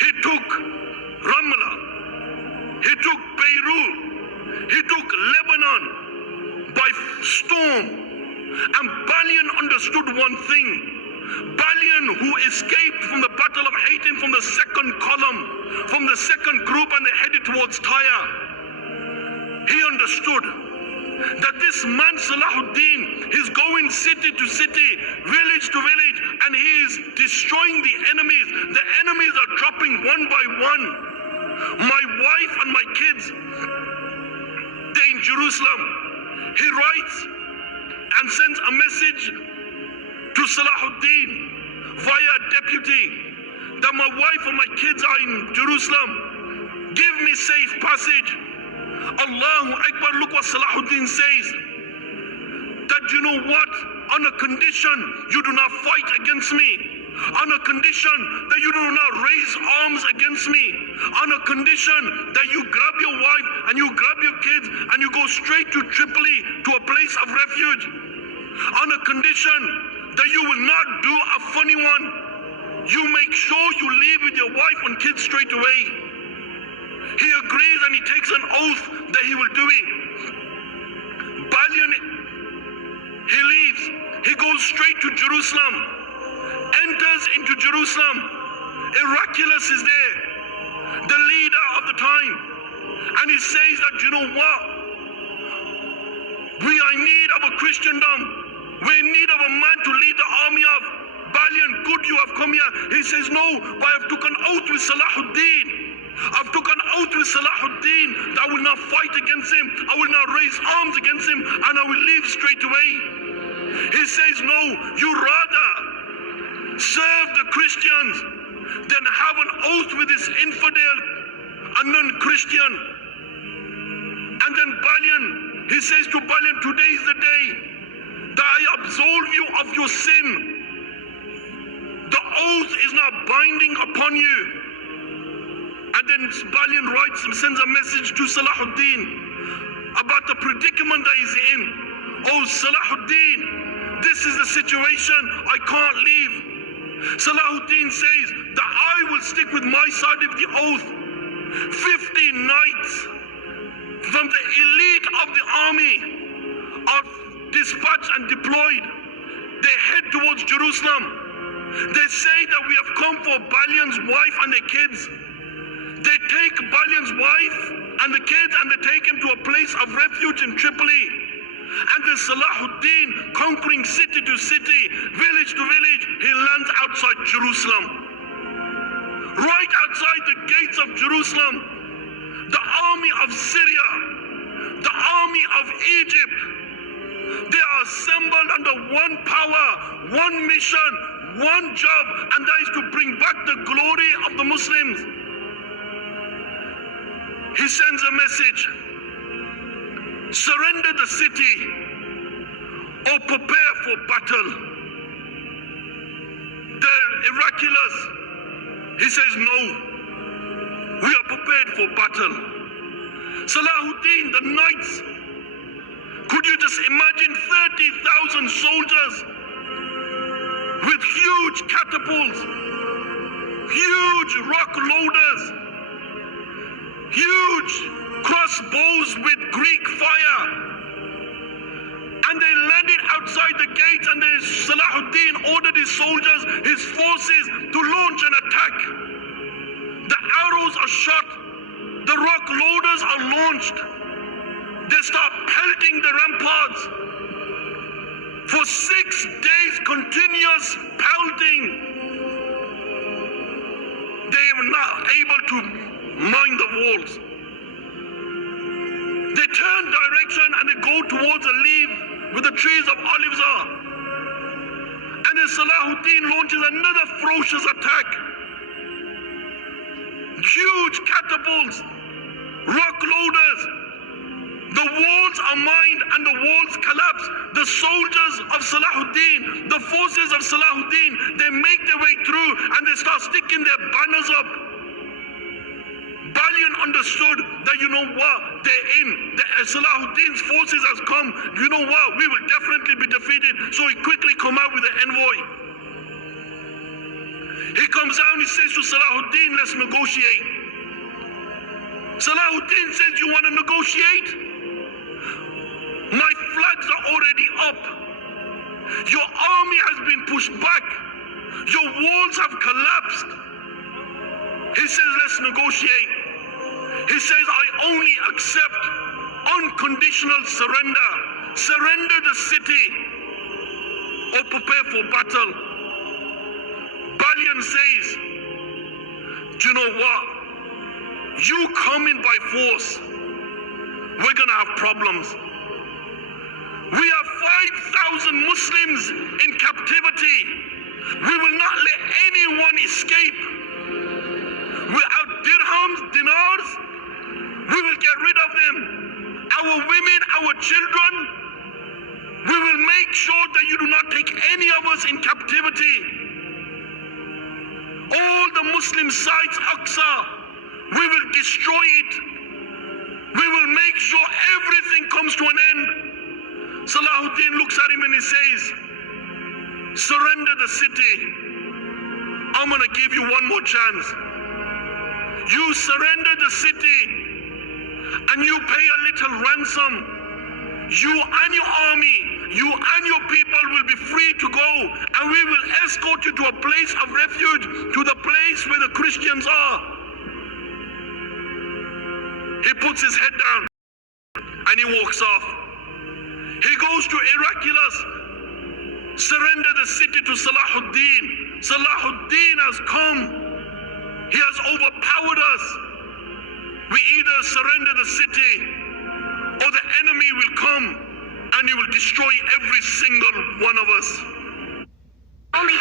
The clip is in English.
He took Ramla. He took Beirut. He took Lebanon by storm. And Balian understood one thing. Balian, who escaped from the Battle of Hattin from the second column, from the second group, and they headed towards Tyre. He understood that this man Salahuddin is going city to city, village to village, and he is destroying the enemies. The enemies are dropping one by one. My wife and my kids, they're in Jerusalem. He writes and sends a message to Salahuddin via deputy that my wife and my kids are in Jerusalem. Give me safe passage. Allahu Akbar. Look what Salahuddin says. That you know what? On a condition you do not fight against me. On a condition that you do not raise arms against me. On a condition that you grab your wife and you grab your kids and you go straight to Tripoli, to a place of refuge. On a condition that you will not do a funny one. You make sure you leave with your wife and kids straight away. He agrees and he takes an oath that he will do it. Balian, he leaves. He goes straight to Jerusalem. Enters into Jerusalem. Heraclius is there, the leader of the time. And he says that, you know what? We are in need of a Christendom. We're in need of a man to lead the army of. Balian, good you have come here. He says, no, but I have took an oath with Salahuddin. I've took an oath with Salahuddin that I will not fight against him. I will not raise arms against him, and I will leave straight away. He says, no, you rather serve the Christians than have an oath with this infidel, a non-Christian. And then Balian, he says to Balian, today is the day that I absolve you of your sin. The oath is not binding upon you. And then Balian writes and sends a message to Salahuddin about the predicament that he's in. Oh Salahuddin, this is the situation, I can't leave. Salahuddin says that I will stick with my side of the oath. 50 knights from the elite of the army are dispatched and deployed. They head towards Jerusalem. They say that we have come for Balian's wife and their kids. They take Balian's wife and the kids and they take him to a place of refuge in Tripoli. And then Salahuddin, conquering city to city, village to village, he lands outside Jerusalem. Right outside the gates of Jerusalem, the army of Syria, the army of Egypt, they are assembled under one power, one mission, one job, and that is to bring back the glory of the Muslims. He sends a message: surrender the city or prepare for battle. The Heraclius, he says, no, we are prepared for battle. Salahuddin, the knights, could you just imagine 30,000 soldiers with huge catapults, huge rock loaders, huge crossbows with Greek fire, and they landed outside the gates, and Salahuddin ordered his soldiers, his forces, to launch an attack. The arrows are shot, the rock loaders are launched. They start pelting the ramparts. For 6 days continuous pelting, they were not able to mine the walls. They turn direction and they go towards a leaf where the trees of olives are. And then Salahuddin launches another ferocious attack. Huge catapults, rock loaders. The walls are mined and the walls collapse. The soldiers of Salahuddin, the forces of Salahuddin, they make their way through and they start sticking their banners up. Balian understood that, you know what, they're in. Salahuddin's forces has come. You know what, we will definitely be defeated. So he quickly come out with an envoy. He comes down, he says to Salahuddin, let's negotiate. Salahuddin says, you want to negotiate? My flags are already up. Your army has been pushed back. Your walls have collapsed. He says, let's negotiate. He says, I only accept unconditional surrender. Surrender the city or prepare for battle. Balian says, do you know what? You come in by force, we're going to have problems. We have 5,000 Muslims in captivity. We will not let anyone escape. Without dirhams, dinars, we will get rid of them. Our women, our children, we will make sure that you do not take any of us in captivity. All the Muslim sites, Aqsa, we will destroy it. We will make sure everything comes to an end. Salahuddin looks at him and he says, surrender the city. I'm going to give you one more chance. You surrender the city and you pay a little ransom. You and your army, you and your people will be free to go, and we will escort you to a place of refuge, to the place where the Christians are. He puts his head down and he walks off. He goes to Heraclius, surrender the city to Salahuddin. Salahuddin has come. He has overpowered us. We either surrender the city or the enemy will come and he will destroy every single one of us.